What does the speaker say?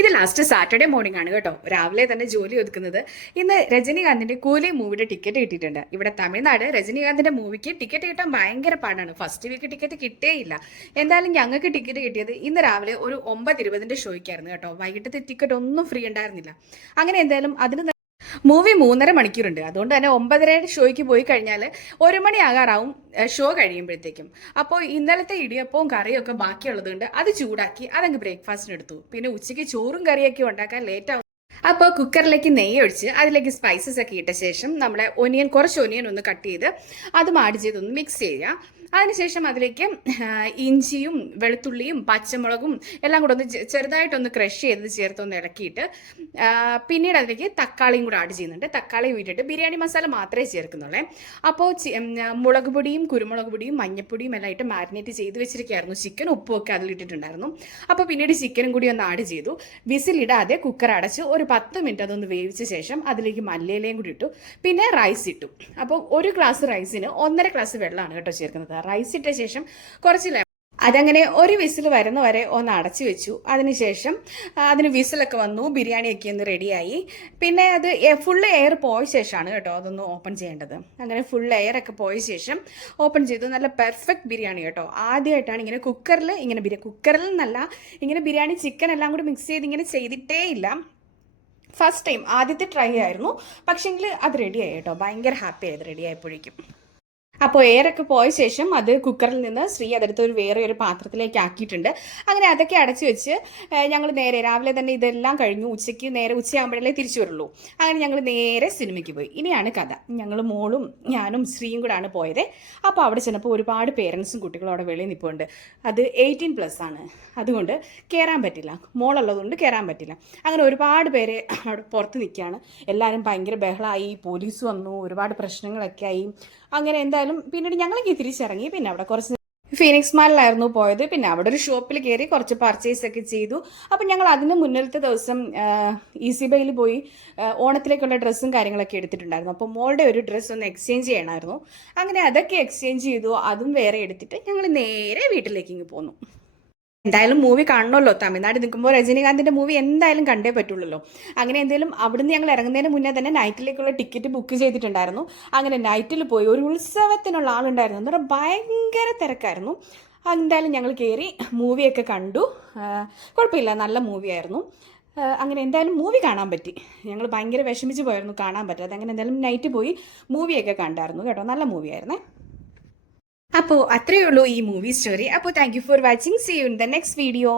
ഇത് last Saturday morning ആണ് കേട്ടോ. രാവിലെ തന്നെ ജോലി ഒതുക്കുന്നത്. ഇന്ന് രജനീകാന്തിന്റെ കൂലി മൂവിയുടെ ടിക്കറ്റ് കിട്ടിയിട്ടുണ്ട്. ഇവിടെ തമിഴ്നാട് രജനീകാന്തിന്റെ മൂവിക്ക് ടിക്കറ്റ് കിട്ടാൻ ഭയങ്കര പാടാണ്. ഫസ്റ്റ് വീക്ക് ടിക്കറ്റ് കിട്ടേയില്ല. എന്തായാലും ഞങ്ങൾക്ക് ടിക്കറ്റ് കിട്ടിയത് ഇന്ന് രാവിലെ ഒരു 9:20 ഷോയ്ക്കായിരുന്നു കേട്ടോ. വൈകിട്ടത്തെ ടിക്കറ്റ് ഒന്നും ഫ്രീ ഉണ്ടായിരുന്നില്ല. അങ്ങനെ എന്തായാലും അതിന് മൂവി 3.5 മണിക്കൂറുണ്ട്. അതുകൊണ്ട് തന്നെ 9:30 ഷോയ്ക്ക് പോയി കഴിഞ്ഞാൽ 1 മണി ആകാറാവും ഷോ കഴിയുമ്പോഴത്തേക്കും. അപ്പോൾ ഇന്നലത്തെ ഇടിയപ്പവും കറിയും ഒക്കെ ബാക്കിയുള്ളതുകൊണ്ട് അത് ചൂടാക്കി അതങ്ങ് ബ്രേക്ക്ഫാസ്റ്റിന് എടുത്തു. പിന്നെ ഉച്ചയ്ക്ക് ചോറും കറിയൊക്കെ ഉണ്ടാക്കാൻ ലേറ്റ് ആവും. അപ്പോൾ കുക്കറിലേക്ക് നെയ്യ് ഒഴിച്ച് അതിലേക്ക് സ്പൈസസ് ഒക്കെ ഇട്ട ശേഷം നമ്മുടെ കുറച്ച് ഒനിയൻ ഒന്ന് കട്ട് ചെയ്ത് അതും ആഡ് ചെയ്തൊന്ന് മിക്സ് ചെയ്യുക. അതിനുശേഷം അതിലേക്ക് ഇഞ്ചിയും വെളുത്തുള്ളിയും പച്ചമുളകും എല്ലാം കൂടെ ഒന്ന് ചെറുതായിട്ടൊന്ന് ക്രഷ് ചെയ്ത് ചേർത്തൊന്ന് ഇളക്കിയിട്ട് പിന്നീട് അതിലേക്ക് തക്കാളിയും കൂടെ ആഡ് ചെയ്യുന്നുണ്ട്. തക്കാളി ഇട്ടിട്ട് ബിരിയാണി മസാല മാത്രമേ ചേർക്കുന്നുള്ളേ. അപ്പോൾ മുളക് പൊടിയും കുരുമുളക് പൊടിയും മഞ്ഞപ്പൊടിയും എല്ലാം ഇട്ട് മാരിനേറ്റ് ചെയ്ത് വെച്ചിരിക്കുകയായിരുന്നു. ചിക്കൻ ഉപ്പും ഒക്കെ അതിലിട്ടിട്ടുണ്ടായിരുന്നു. അപ്പോൾ പിന്നീട് ചിക്കനും കൂടി ഒന്ന് ആഡ് ചെയ്തു. വിസിലിടാതെ കുക്കർ അടച്ച് ഒരു 10 മിനിറ്റ് അതൊന്ന് വേവിച്ച ശേഷം അതിലേക്ക് മല്ലിയിലയും കൂടി ഇട്ടു. പിന്നെ റൈസ് ഇട്ടു. അപ്പോൾ 1 ഗ്ലാസ് റൈസിന് 1.5 ഗ്ലാസ് വെള്ളമാണ് കേട്ടോ ചേർക്കുന്നത്. റൈസ് ഇട്ട ശേഷം കുറച്ച് അതങ്ങനെ ഒരു വിസിൽ വരുന്ന വരെ ഒന്ന് അടച്ചു വെച്ചു. അതിനുശേഷം അതിന് വിസിലൊക്കെ വന്നു, ബിരിയാണിയൊക്കെ ഒന്ന് റെഡിയായി. പിന്നെ അത് ഫുള്ള് എയർ പോയ ശേഷമാണ് കേട്ടോ അതൊന്ന് ഓപ്പൺ ചെയ്യേണ്ടത്. അങ്ങനെ ഫുൾ എയറൊക്കെ പോയ ശേഷം ഓപ്പൺ ചെയ്തു. നല്ല പെർഫെക്റ്റ് ബിരിയാണി കേട്ടോ. ആദ്യമായിട്ടാണ് കുക്കറിൽ കുക്കറിൽ നിന്നല്ല ഇങ്ങനെ ബിരിയാണി ചിക്കൻ എല്ലാം കൂടി മിക്സ് ചെയ്ത് ഇങ്ങനെ ചെയ്തിട്ടേ ഇല്ല. ഫസ്റ്റ് ടൈം, ആദ്യത്തെ ട്രൈ ആയിരുന്നു. പക്ഷെങ്കിൽ അത് റെഡിയായി കേട്ടോ. ഭയങ്കര ഹാപ്പി ആയത് റെഡി ആയപ്പോഴേക്കും. അപ്പോൾ എയറൊക്കെ പോയ ശേഷം അത് കുക്കറിൽ നിന്ന് അതെടുത്ത് വേറെ ഒരു പാത്രത്തിലേക്ക് ആക്കിയിട്ടുണ്ട്. അങ്ങനെ അതൊക്കെ അടച്ചു വെച്ച് ഞങ്ങൾ നേരെ രാവിലെ തന്നെ ഇതെല്ലാം കഴിഞ്ഞു. ഉച്ചയാകുമ്പോഴല്ലേ തിരിച്ചു വരുള്ളൂ. അങ്ങനെ ഞങ്ങൾ നേരെ സിനിമയ്ക്ക് പോയി. ഇനിയാണ് കഥ. ഞങ്ങൾ മോളും ഞാനും ശ്രീയും കൂടാണ് പോയത്. അപ്പോൾ അവിടെ ചെന്നപ്പോൾ ഒരുപാട് പേരൻസും കുട്ടികളും അവിടെ വെളിയിൽ നിൽപ്പുണ്ട്. അത് 18+ ആണ്. അതുകൊണ്ട് കയറാൻ പറ്റില്ല. മോളുള്ളതുകൊണ്ട് കയറാൻ പറ്റില്ല. അങ്ങനെ ഒരുപാട് പേര് അവിടെ പുറത്ത് നിൽക്കുകയാണ്. എല്ലാവരും ഭയങ്കര ബഹളമായി. പോലീസ് വന്നു. ഒരുപാട് പ്രശ്നങ്ങളൊക്കെ ആയി. അങ്ങനെ എന്തായാലും പിന്നീട് ഞങ്ങളൊക്കെ തിരിച്ചിറങ്ങി. പിന്നെ അവിടെ കുറച്ച് ഫീനിക്സ് മാളിലായിരുന്നു പോയത്. പിന്നെ അവിടെ ഒരു ഷോപ്പിൽ കയറി കുറച്ച് പർച്ചേസ് ഒക്കെ ചെയ്തു. അപ്പം ഞങ്ങൾ അതിന് മുന്നിലത്തെ ദിവസം ഈസി ബൈയിൽ പോയി ഓണത്തിലേക്കുള്ള ഡ്രസ്സും കാര്യങ്ങളൊക്കെ എടുത്തിട്ടുണ്ടായിരുന്നു. അപ്പോൾ മോളുടെ ഒരു ഡ്രസ്സ് ഒന്ന് എക്സ്ചേഞ്ച് ചെയ്യണമായിരുന്നു. അങ്ങനെ അതൊക്കെ എക്സ്ചേഞ്ച് ചെയ്തു. അതും വേറെ എടുത്തിട്ട് ഞങ്ങൾ നേരെ വീട്ടിലേക്ക് ഇങ്ങ് പോന്നു. എന്തായാലും മൂവി കാണണമല്ലോ. തമിഴ്നാട് നിൽക്കുമ്പോൾ രജനീകാന്തിന്റെ മൂവി എന്തായാലും കണ്ടേ പറ്റുള്ളൂ. അങ്ങനെ എന്തായാലും അവിടുന്ന് ഞങ്ങൾ ഇറങ്ങുന്നതിന് മുന്നേ തന്നെ നൈറ്റിലേക്കുള്ള ടിക്കറ്റ് ബുക്ക് ചെയ്തിട്ടുണ്ടായിരുന്നു. അങ്ങനെ നൈറ്റിൽ പോയി. ഒരു ഉത്സവത്തിനുള്ള ആളുണ്ടായിരുന്നു. എന്ന് പറഞ്ഞാൽ ഭയങ്കര തിരക്കായിരുന്നു. എന്തായാലും ഞങ്ങൾ കയറി മൂവിയൊക്കെ കണ്ടു. കുഴപ്പമില്ല, നല്ല മൂവിയായിരുന്നു. അങ്ങനെ എന്തായാലും മൂവി കാണാൻ പറ്റി. ഞങ്ങൾ ഭയങ്കര വിഷമിച്ച് പോയിരുന്നു കാണാൻ പറ്റാതെ. അങ്ങനെ എന്തായാലും നൈറ്റ് പോയി മൂവിയൊക്കെ കണ്ടായിരുന്നു കേട്ടോ. നല്ല മൂവിയായിരുന്നേ. അപ്പോൾ അത്രയേ ഉള്ളൂ ഈ മൂവി സ്റ്റോറി. അപ്പോൾ thank you for watching. See you in the next video.